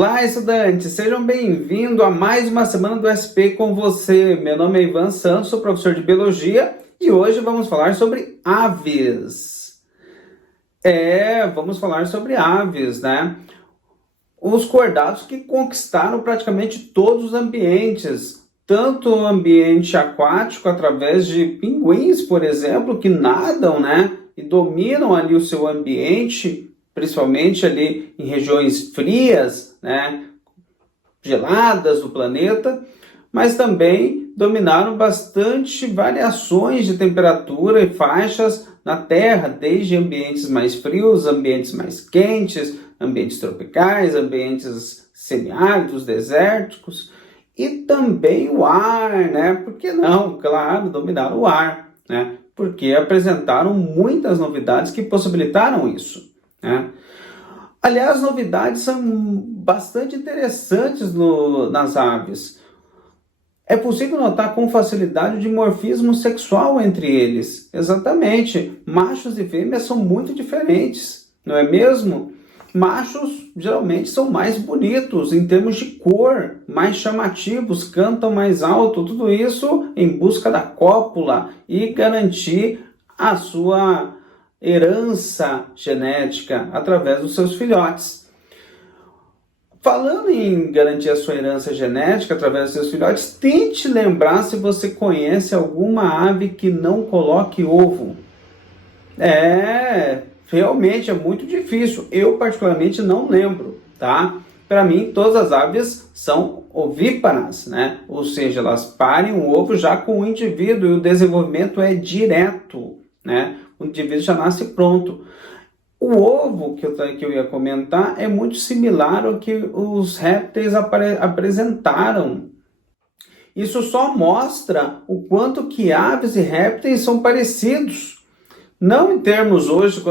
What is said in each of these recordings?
Olá, estudantes! Sejam bem-vindos a mais uma semana do SP com você. Meu nome é Ivan Santos, sou professor de Biologia e hoje vamos falar sobre aves. Vamos falar sobre aves, né? Os cordados que conquistaram praticamente todos os ambientes, tanto o ambiente aquático através de pinguins, por exemplo, que nadam, né? E dominam ali o seu ambiente, principalmente ali em regiões frias, né, geladas do planeta, mas também dominaram bastante variações de temperatura e faixas na Terra, desde ambientes mais frios, ambientes mais quentes, ambientes tropicais, ambientes semiáridos, desérticos, e também o ar, né? Por que não? Claro, dominaram o ar, né? Porque apresentaram muitas novidades que possibilitaram isso. Aliás, novidades são bastante interessantes nas aves. É possível notar com facilidade o dimorfismo sexual entre eles. Exatamente, machos e fêmeas são muito diferentes, não é mesmo? Machos geralmente são mais bonitos em termos de cor, mais chamativos, cantam mais alto, tudo isso em busca da cópula e garantir a sua herança genética através dos seus filhotes. Falando em garantir a sua herança genética através dos seus filhotes, tente lembrar se você conhece alguma ave que não coloque ovo. Realmente é muito difícil. Eu particularmente não lembro, tá? Para mim, todas as aves são ovíparas, né? Ou seja, elas parem o ovo já com o indivíduo e o desenvolvimento é direto, né? O indivíduo já nasce pronto. O ovo que eu ia comentar é muito similar ao que os répteis apresentaram. Isso só mostra o quanto que aves e répteis são parecidos. Não em termos hoje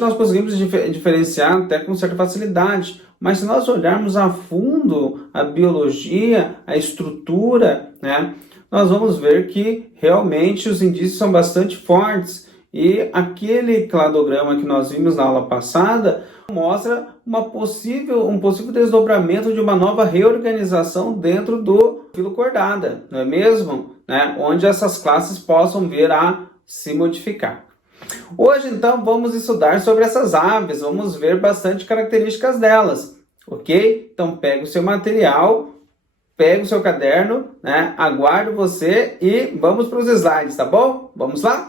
nós conseguimos diferenciar até com certa facilidade, mas se nós olharmos a fundo a biologia, a estrutura, né, nós vamos ver que realmente os indícios são bastante fortes. E aquele cladograma que nós vimos na aula passada mostra um possível desdobramento de uma nova reorganização dentro do filo cordada, não é mesmo? Onde essas classes possam vir a se modificar. Hoje, então, vamos estudar sobre essas aves, vamos ver bastante características delas, ok? Então, pega o seu material, pega o seu caderno, né? Aguardo você e vamos para os slides, tá bom? Vamos lá?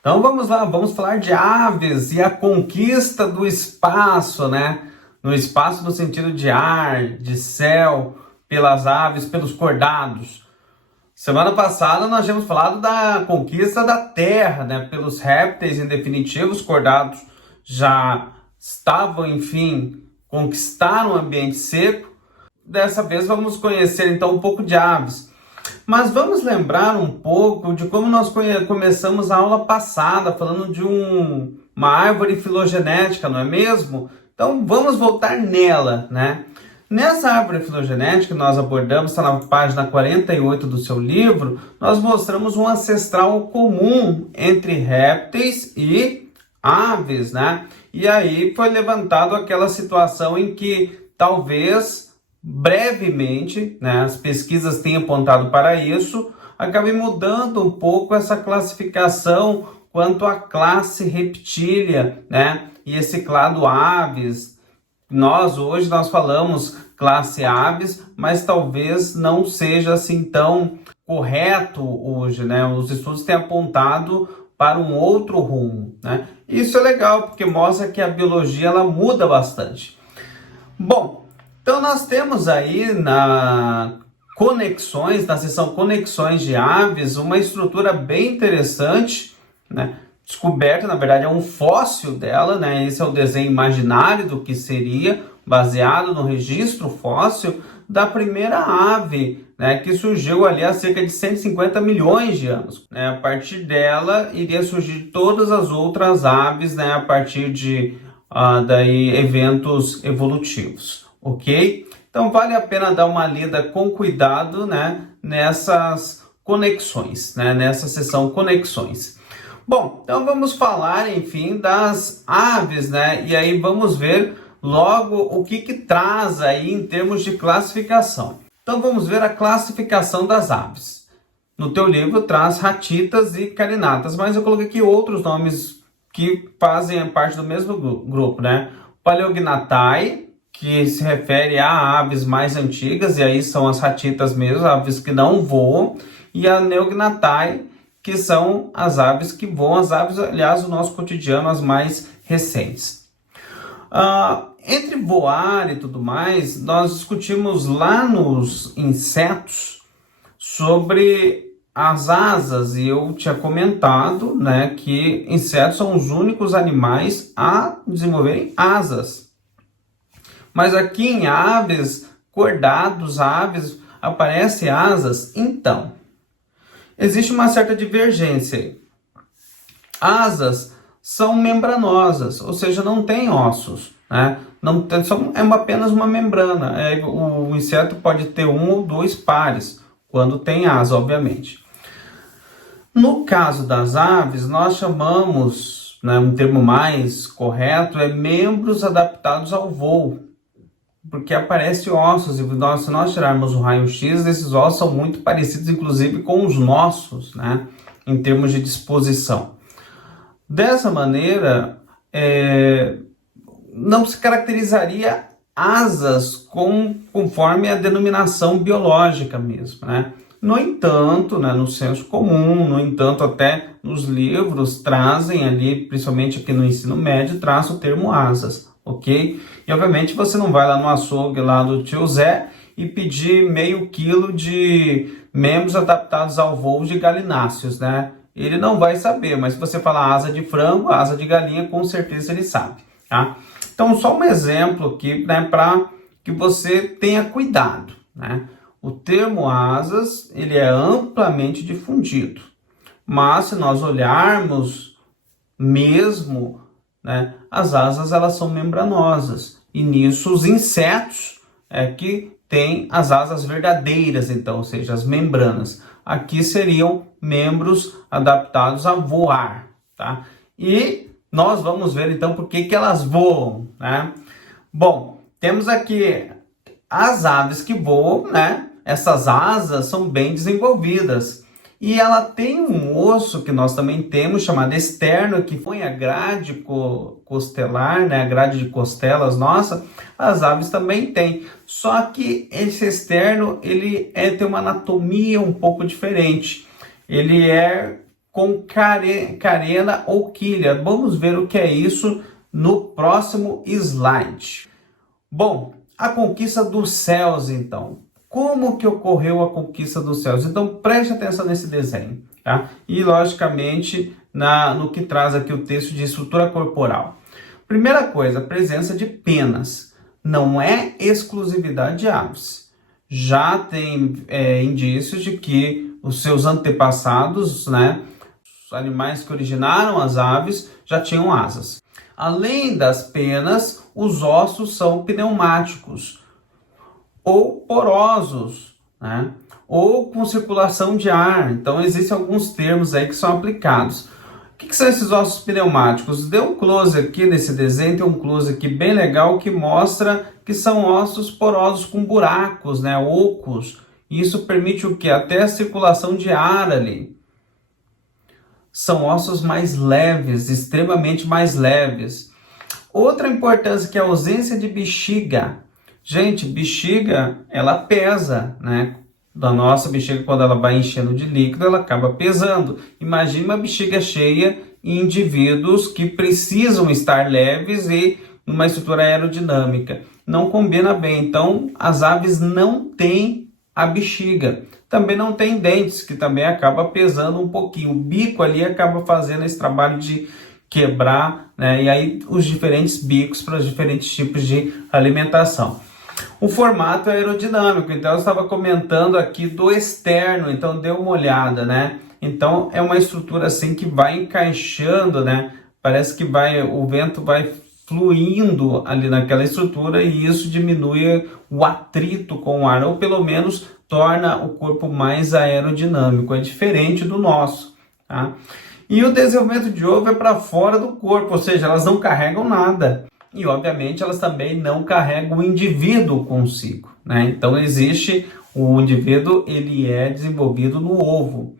Então vamos lá, vamos falar de aves e a conquista do espaço, né? No espaço no sentido de ar, de céu, pelas aves, pelos cordados. Semana passada nós tínhamos falado da conquista da terra, né? Pelos répteis, em definitivo, os cordados já estavam, enfim, conquistaram o ambiente seco. Dessa vez vamos conhecer então um pouco de aves. Mas vamos lembrar um pouco de como nós começamos a aula passada, falando de uma árvore filogenética, não é mesmo? Então vamos voltar nela, né? Nessa árvore filogenética que nós abordamos, está na página 48 do seu livro, nós mostramos um ancestral comum entre répteis e aves, né? E aí foi levantado aquela situação em que talvez brevemente, né, as pesquisas têm apontado para isso, acabe mudando um pouco essa classificação quanto à classe reptília, né, e esse clado aves. Hoje nós falamos classe aves, mas talvez não seja assim tão correto hoje, né, os estudos têm apontado para um outro rumo, né. Isso é legal, porque mostra que a biologia ela muda bastante. Bom, então nós temos aí na seção Conexões de Aves, uma estrutura bem interessante, né? Descoberta, na verdade, é um fóssil dela, né? Esse é o desenho imaginário do que seria, baseado no registro fóssil da primeira ave, né? Que surgiu ali há cerca de 150 milhões de anos. Né? A partir dela, iria surgir todas as outras aves, né? A partir de daí, eventos evolutivos. Ok? Então vale a pena dar uma lida com cuidado, né, nessas conexões, né, nessa seção Conexões. Bom, então vamos falar, enfim, das aves, né? E aí vamos ver logo o que traz aí em termos de classificação. Então vamos ver a classificação das aves. No teu livro traz ratitas e carinatas, mas eu coloquei aqui outros nomes que fazem parte do mesmo grupo, né? Paleognathae, que se refere a aves mais antigas, e aí são as ratitas mesmo, aves que não voam, e a Neognathae, que são as aves que voam, as aves, aliás, do nosso cotidiano, as mais recentes. Entre voar e tudo mais, nós discutimos lá nos insetos sobre as asas, e eu tinha comentado, né, que insetos são os únicos animais a desenvolverem asas. Mas aqui em aves, cordados, aves, aparecem asas, então existe uma certa divergência aí. Asas são membranosas, ou seja, não tem ossos, né? Não tem, apenas uma membrana. O inseto pode ter um ou dois pares, quando tem asa, obviamente. No caso das aves, nós chamamos, né, um termo mais correto, é membros adaptados ao voo, porque aparecem ossos, e se nós tirarmos o raio-x, esses ossos são muito parecidos, inclusive, com os nossos, né, em termos de disposição. Dessa maneira, não se caracterizaria asas conforme a denominação biológica mesmo, né? No entanto, né, no senso comum, no entanto, até nos livros trazem ali, principalmente aqui no ensino médio, traz o termo asas, ok? E obviamente você não vai lá no açougue lá do tio Zé e pedir meio quilo de membros adaptados ao voo de galináceos, né? Ele não vai saber, mas se você falar asa de frango, asa de galinha, com certeza ele sabe, tá? Então, só um exemplo aqui, né, para que você tenha cuidado, né? O termo asas, ele é amplamente difundido, mas se nós olharmos mesmo, né, as asas elas são membranosas, e nisso os insetos é que têm as asas verdadeiras, então, ou seja, as membranas. Aqui seriam membros adaptados a voar, tá? E nós vamos ver então por que elas voam, né? Bom, temos aqui as aves que voam, né? Essas asas são bem desenvolvidas. E ela tem um osso que nós também temos, chamado externo, que põe a grade costelar, né? A grade de costelas nossa, as aves também têm. Só que esse externo, ele tem uma anatomia um pouco diferente. Ele é com carena ou quilha. Vamos ver o que é isso no próximo slide. Bom, a conquista dos céus, então. Como que ocorreu a conquista dos céus? Então, preste atenção nesse desenho, tá? E, logicamente, no que traz aqui o texto de estrutura corporal. Primeira coisa, a presença de penas. Não é exclusividade de aves. Já tem indícios de que os seus antepassados, né, os animais que originaram as aves, já tinham asas. Além das penas, os ossos são pneumáticos ou porosos, né? Ou com circulação de ar. Então, existem alguns termos aí que são aplicados. O que são esses ossos pneumáticos? Dê um close aqui nesse desenho, tem um close aqui bem legal que mostra que são ossos porosos com buracos, né? Ocos. Isso permite o quê? Até a circulação de ar ali. São ossos mais leves, extremamente mais leves. Outra importância que é a ausência de bexiga. Gente, bexiga, ela pesa, né? Da nossa bexiga, quando ela vai enchendo de líquido, ela acaba pesando. Imagine uma bexiga cheia em indivíduos que precisam estar leves e numa estrutura aerodinâmica. Não combina bem. Então, as aves não têm a bexiga. Também não tem dentes, que também acaba pesando um pouquinho. O bico ali acaba fazendo esse trabalho de quebrar, né? E aí os diferentes bicos para os diferentes tipos de alimentação. O formato é aerodinâmico, então eu estava comentando aqui do externo, então dê uma olhada, né? Então é uma estrutura assim que vai encaixando, né? Parece que o vento vai fluindo ali naquela estrutura e isso diminui o atrito com o ar, ou pelo menos torna o corpo mais aerodinâmico, é diferente do nosso, tá? E o desenvolvimento de ovo é para fora do corpo, ou seja, elas não carregam nada. E, obviamente, elas também não carregam o indivíduo consigo, né? Então, o indivíduo, ele é desenvolvido no ovo.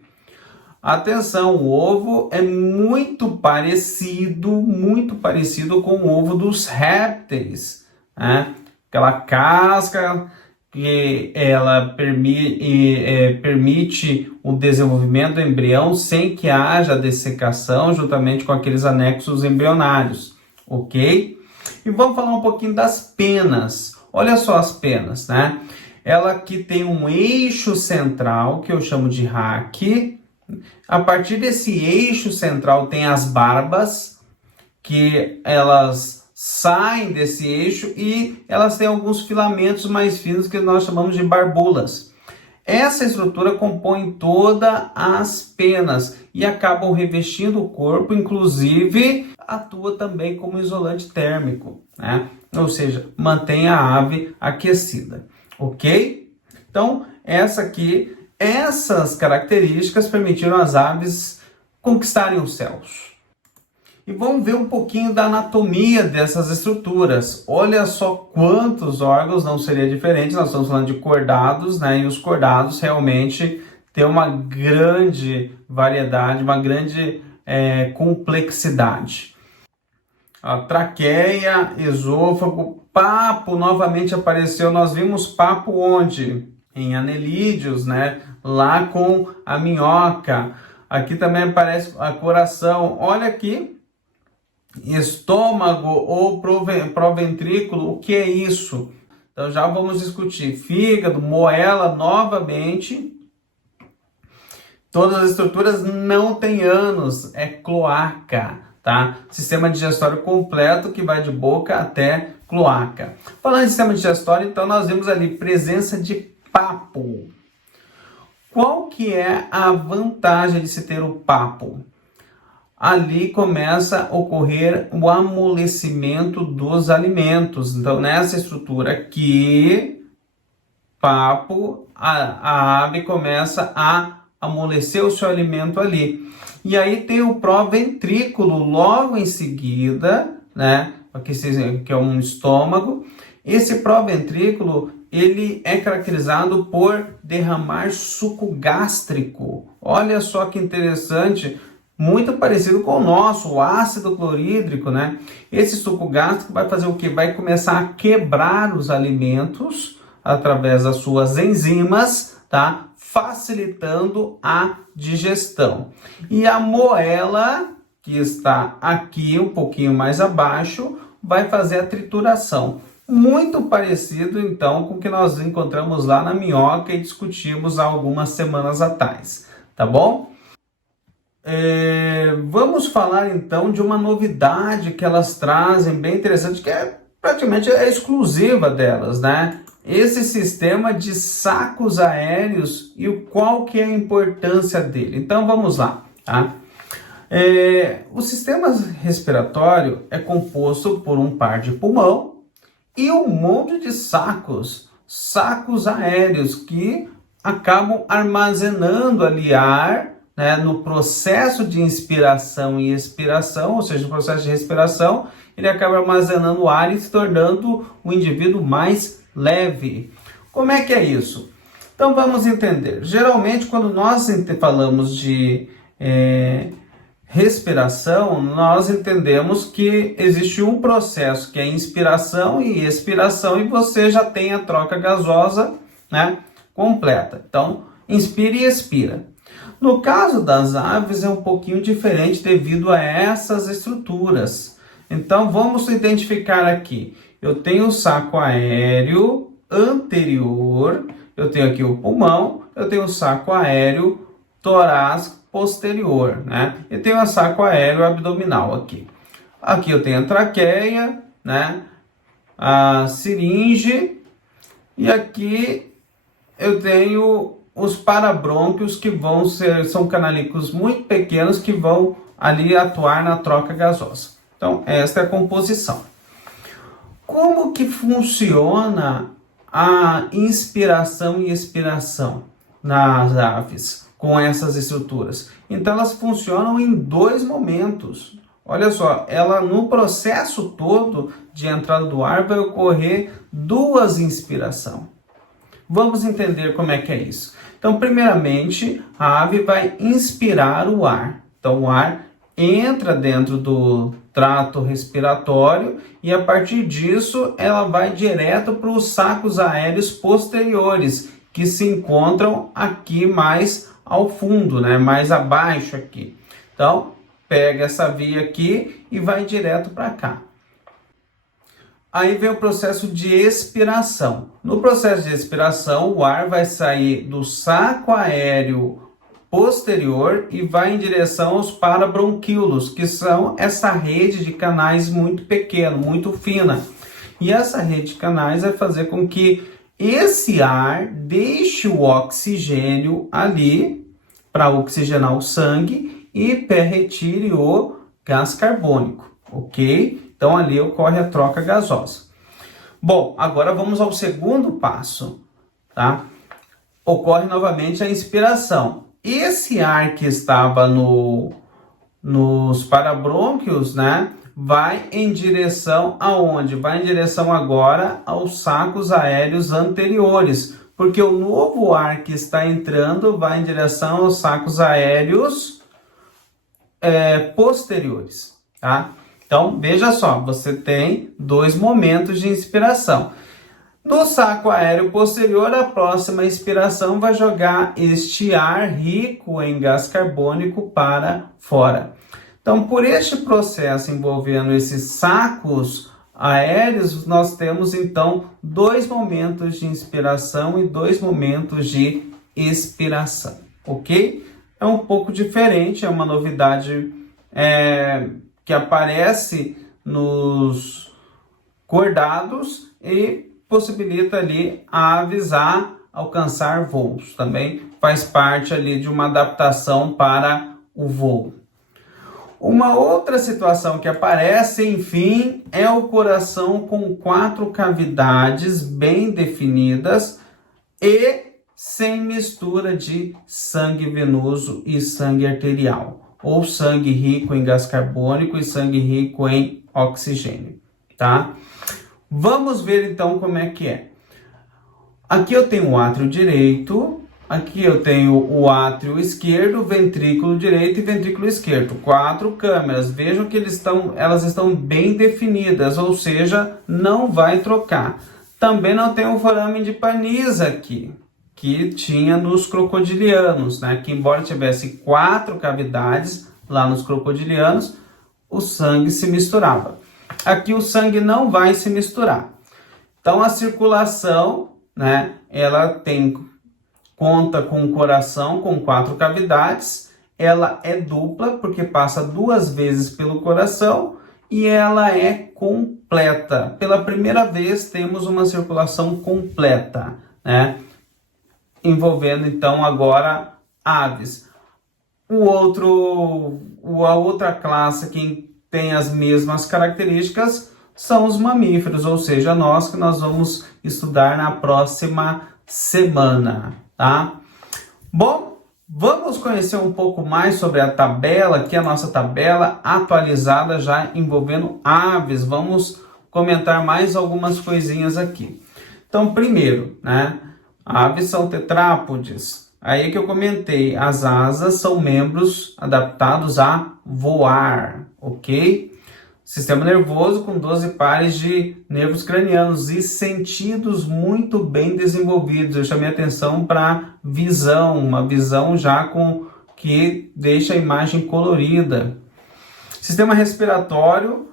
Atenção, o ovo é muito parecido com o ovo dos répteis, né? Aquela casca que ela permite o desenvolvimento do embrião sem que haja dessecação, juntamente com aqueles anexos embrionários, ok? E vamos falar um pouquinho das penas. Olha só as penas, né? Ela aqui tem um eixo central, que eu chamo de raque. A partir desse eixo central tem as barbas, que elas saem desse eixo e elas têm alguns filamentos mais finos que nós chamamos de barbúlas. Essa estrutura compõe todas as penas e acabam revestindo o corpo, inclusive atua também como isolante térmico, né? Ou seja, mantém a ave aquecida, ok? Então, essas características permitiram às aves conquistarem os céus. E vamos ver um pouquinho da anatomia dessas estruturas. Olha só quantos órgãos, não seria diferente, nós estamos falando de cordados, né? E os cordados realmente têm uma grande variedade, uma grande complexidade. A traqueia, esôfago, papo novamente apareceu. Nós vimos papo onde? Em anelídeos, né? Lá com a minhoca. Aqui também aparece a coração. Olha aqui. Estômago ou proventrículo, o que é isso? Então já vamos discutir. Fígado, moela novamente. Todas as estruturas não têm ânus, é cloaca, tá? Sistema digestório completo que vai de boca até cloaca. Falando em sistema digestório, então nós vimos ali presença de papo. Qual que é a vantagem de se ter o papo? Ali começa a ocorrer o amolecimento dos alimentos. Então, nessa estrutura aqui, papo, a ave começa a amolecer o seu alimento ali. E aí tem o proventrículo logo em seguida, né? Que é um estômago. Esse proventrículo, ele é caracterizado por derramar suco gástrico. Olha só que interessante, muito parecido com o nosso, o ácido clorídrico, né? Esse suco gástrico vai fazer o quê? Vai começar a quebrar os alimentos através das suas enzimas, tá? Facilitando a digestão. E a moela, que está aqui um pouquinho mais abaixo, vai fazer a trituração. Muito parecido, então, com o que nós encontramos lá na minhoca e discutimos há algumas semanas atrás, tá bom? Vamos falar, então, de uma novidade que elas trazem, bem interessante, que praticamente é exclusiva delas, né? Esse sistema de sacos aéreos e qual que é a importância dele. Então, vamos lá, tá? O sistema respiratório é composto por um par de pulmão e um monte de sacos aéreos que acabam armazenando ali ar, né, no processo de inspiração e expiração, ou seja, no processo de respiração, ele acaba armazenando ar e se tornando o indivíduo mais leve. Como é que é isso? Então vamos entender. Geralmente, quando nós falamos de respiração, nós entendemos que existe um processo que é inspiração e expiração e você já tem a troca gasosa, né, completa. Então, inspira e expira. No caso das aves é um pouquinho diferente devido a essas estruturas. Então, vamos identificar aqui. Eu tenho o saco aéreo anterior, eu tenho aqui o pulmão, eu tenho o saco aéreo torácico posterior, né? E tenho o saco aéreo abdominal aqui. Aqui eu tenho a traqueia, né? A siringe e aqui eu tenho os parabrônquios que são canalicos muito pequenos que vão ali atuar na troca gasosa. Então, esta é a composição. Como que funciona a inspiração e expiração? nas aves com essas estruturas. Então elas funcionam em dois momentos. Olha só, ela no processo todo de entrada do ar vai ocorrer duas inspirações. Vamos entender como é que é isso. Então, primeiramente, a ave vai inspirar o ar. Então, o ar entra dentro do trato respiratório e a partir disso ela vai direto para os sacos aéreos posteriores, que se encontram aqui mais ao fundo, né? Mais abaixo aqui. Então, pega essa via aqui e vai direto para cá. Aí vem o processo de expiração. No processo de expiração, o ar vai sair do saco aéreo posterior e vai em direção aos parabronquíolos, que são essa rede de canais muito pequena, muito fina. E essa rede de canais vai fazer com que esse ar deixe o oxigênio ali para oxigenar o sangue e retire o gás carbônico, ok? Então ali ocorre a troca gasosa. Bom, agora vamos ao segundo passo, tá? Ocorre novamente a inspiração. Esse ar que estava nos parabrônquios, né, vai em direção aonde? Vai em direção agora aos sacos aéreos anteriores, porque o novo ar que está entrando vai em direção aos sacos aéreos posteriores, tá? Então, veja só, você tem dois momentos de inspiração. No saco aéreo posterior, a próxima inspiração vai jogar este ar rico em gás carbônico para fora. Então, por este processo envolvendo esses sacos aéreos, nós temos então dois momentos de inspiração e dois momentos de expiração, ok? É um pouco diferente, é uma novidade que aparece nos cordados e possibilita ali a aves a alcançar voos. Também faz parte ali de uma adaptação para o voo. Uma outra situação que aparece, enfim, é o coração com 4 cavidades bem definidas e sem mistura de sangue venoso e sangue arterial, ou sangue rico em gás carbônico e sangue rico em oxigênio, tá? Vamos ver então como é que é. Aqui eu tenho o átrio direito, aqui eu tenho o átrio esquerdo, ventrículo direito e ventrículo esquerdo. 4 câmeras. Vejam que elas estão bem definidas, ou seja, não vai trocar. Também não tem o forame de Paniza aqui, que tinha nos crocodilianos, né? Que embora tivesse 4 cavidades lá nos crocodilianos, o sangue se misturava. Aqui o sangue não vai se misturar. Então a circulação, né? Ela conta com o coração com 4 cavidades. Ela é dupla porque passa 2 vezes pelo coração e ela é completa. Pela primeira vez temos uma circulação completa, né? Envolvendo então agora aves. A outra classe que tem as mesmas características são os mamíferos, ou seja, nós vamos estudar na próxima semana, tá? Bom, vamos conhecer um pouco mais sobre a tabela, que é a nossa tabela atualizada já envolvendo aves. Vamos comentar mais algumas coisinhas aqui. Então, primeiro, né? Aves são tetrápodes. Aí que eu comentei, as asas são membros adaptados a voar, ok? Sistema nervoso com 12 pares de nervos cranianos e sentidos muito bem desenvolvidos. Eu chamei atenção para visão, uma visão já que deixa a imagem colorida. Sistema respiratório,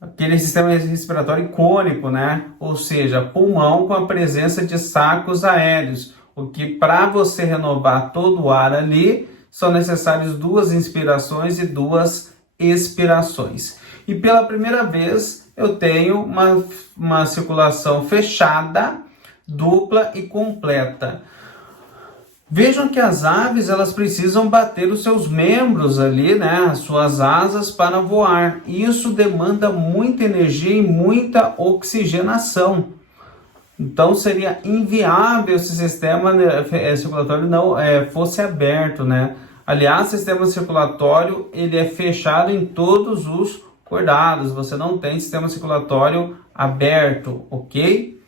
aquele sistema respiratório cônico, né? Ou seja, pulmão com a presença de sacos aéreos. O que para você renovar todo o ar ali, são necessárias 2 inspirações e 2 expirações. E pela primeira vez eu tenho uma circulação fechada, dupla e completa. Vejam que as aves elas precisam bater os seus membros ali, né, as suas asas para voar. Isso demanda muita energia e muita oxigenação. Então seria inviável se o sistema circulatório não fosse aberto, né? Aliás, o sistema circulatório ele é fechado em todos os cordados, você não tem sistema circulatório aberto, ok?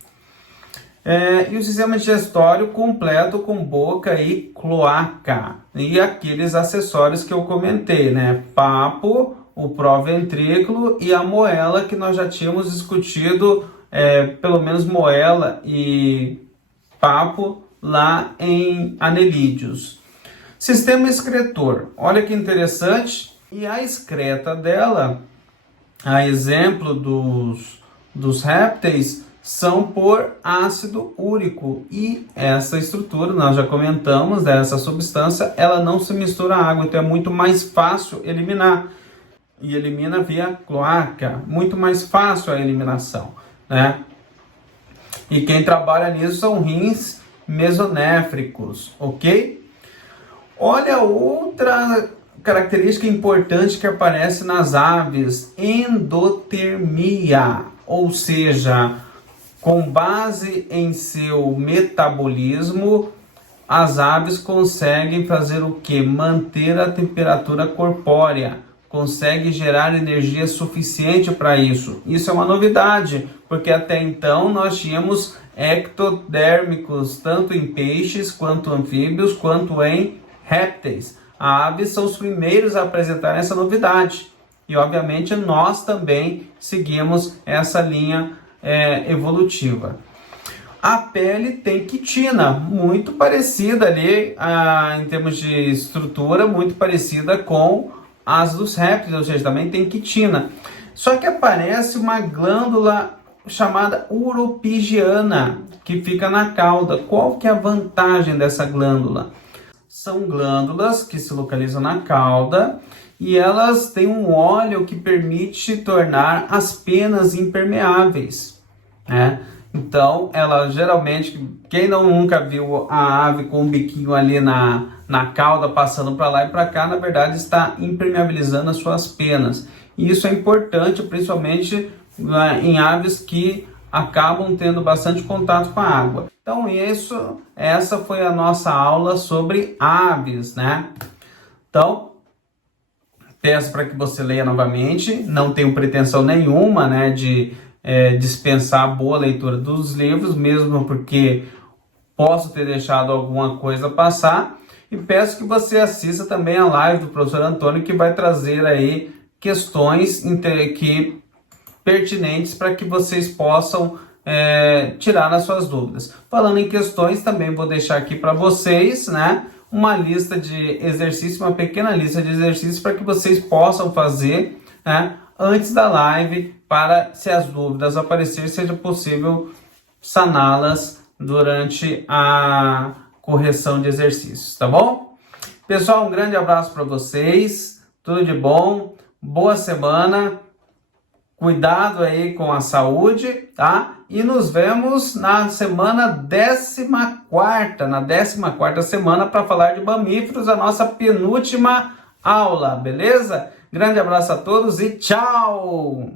E o sistema digestório completo com boca e cloaca. E aqueles acessórios que eu comentei, né? Papo, o proventrículo e a moela que nós já tínhamos discutido, pelo menos moela e papo lá em Anelídeos. Sistema excretor, olha que interessante. E a excreta dela, a exemplo dos répteis, são por ácido úrico. E essa estrutura, nós já comentamos, dessa substância, ela não se mistura à água, então é muito mais fácil eliminar. E elimina via cloaca, muito mais fácil a eliminação, né? E quem trabalha nisso são rins mesonéfricos, ok? Olha outra característica importante que aparece nas aves: endotermia, ou seja, com base em seu metabolismo, as aves conseguem fazer o que? Manter a temperatura corpórea, conseguem gerar energia suficiente para isso. Isso é uma novidade, porque até então nós tínhamos ectodérmicos, tanto em peixes, quanto anfíbios, quanto em répteis. As aves são os primeiros a apresentar essa novidade. E, obviamente, nós também seguimos essa linha evolutiva. A pele tem quitina, muito parecida ali, em termos de estrutura, muito parecida com as dos répteis, ou seja, também tem quitina. Só que aparece uma glândula chamada uropigiana, que fica na cauda. Qual que é a vantagem dessa glândula? São glândulas que se localizam na cauda e elas têm um óleo que permite tornar as penas impermeáveis, né? Então, ela geralmente, quem nunca viu a ave com um biquinho ali na cauda passando para lá e para cá, na verdade está impermeabilizando as suas penas. E isso é importante, principalmente em aves que acabam tendo bastante contato com a água. Então, essa foi a nossa aula sobre aves, né? Então, peço para que você leia novamente. Não tenho pretensão nenhuma, né, de dispensar a boa leitura dos livros, mesmo porque posso ter deixado alguma coisa passar. E peço que você assista também a live do professor Antônio, que vai trazer aí questões pertinentes para que vocês possam tirar as suas dúvidas. Falando em questões, também vou deixar aqui para vocês, né, uma lista de exercícios, uma pequena lista de exercícios para que vocês possam fazer, né, antes da live, para, se as dúvidas aparecerem, seja possível saná-las durante a correção de exercícios, tá bom? Pessoal, um grande abraço para vocês, tudo de bom, boa semana, cuidado aí com a saúde, tá? E nos vemos na semana 14ª, na 14ª semana, para falar de mamíferos, a nossa penúltima aula, beleza? Grande abraço a todos e tchau!